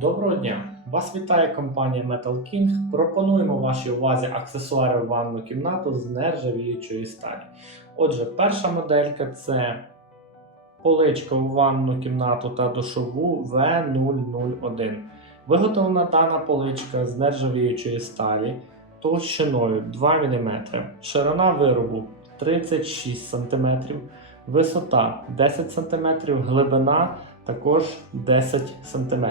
Доброго дня! Вас вітає компанія Metal King. Пропонуємо вашій увазі аксесуари в ванну кімнату з нержавіючої сталі. Отже, перша моделька це поличка у ванну кімнату та душову V001. Виготовлена дана поличка з нержавіючої сталі товщиною 2 мм, ширина виробу 36 см, висота 10 см, глибина також 10 см.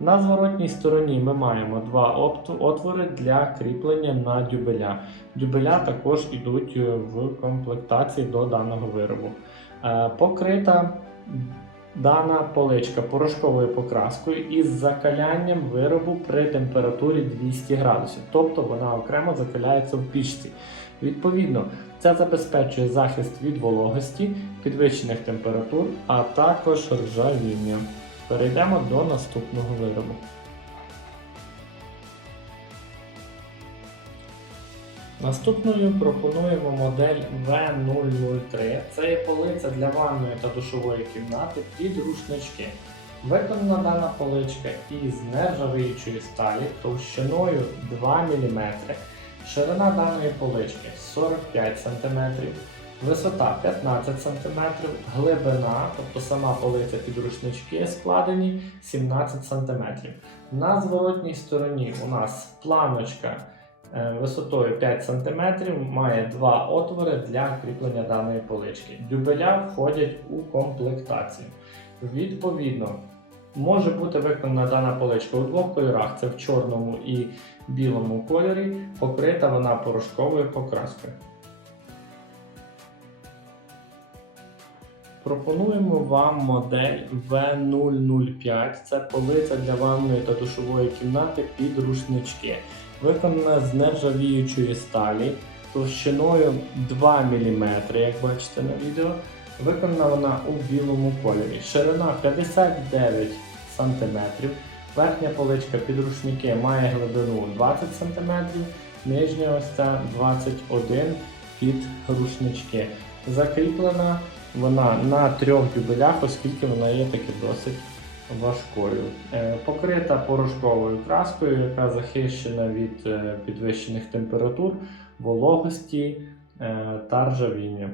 На зворотній стороні ми маємо два отвори для кріплення на дюбеля. Дюбеля також йдуть в комплектації до даного виробу. Е, Покрита дана поличка порошковою покраскою із закалянням виробу при температурі 200 градусів, тобто вона окремо закаляється в пічці. Відповідно, це забезпечує захист від вологості, підвищених температур, а також ржавіння. Перейдемо до наступного виробу. Наступною пропонуємо модель V003. Це є полиця для ванної та душової кімнати під рушнички. Виконана дана поличка із нержавіючої сталі товщиною 2 мм. Ширина даної полички 45 см, висота 15 см, глибина, тобто сама полиця під рушнички складені 17 см. На зворотній стороні у нас планочка висотою 5 см, має два отвори для кріплення даної полички. Дюбеля входять у комплектацію. Відповідно, може бути виконана дана поличка у двох кольорах: це в чорному і білому кольорі, покрита вона порошковою покраскою. Пропонуємо вам модель V005. Це полиця для ванної та душової кімнати під рушнички. Виконана з нержавіючої сталі товщиною 2 мм, як бачите на відео. Виконана вона у білому кольорі. Ширина 59 см. Верхня поличка під рушники має глибину 20 см, нижня ось ця 21 під рушнички. Закріплена вона на трьох дюбелях, оскільки вона є таки досить важкою. Е, Покрита порошковою краскою, яка захищена від е, підвищених температур, вологості е, та ржавіння.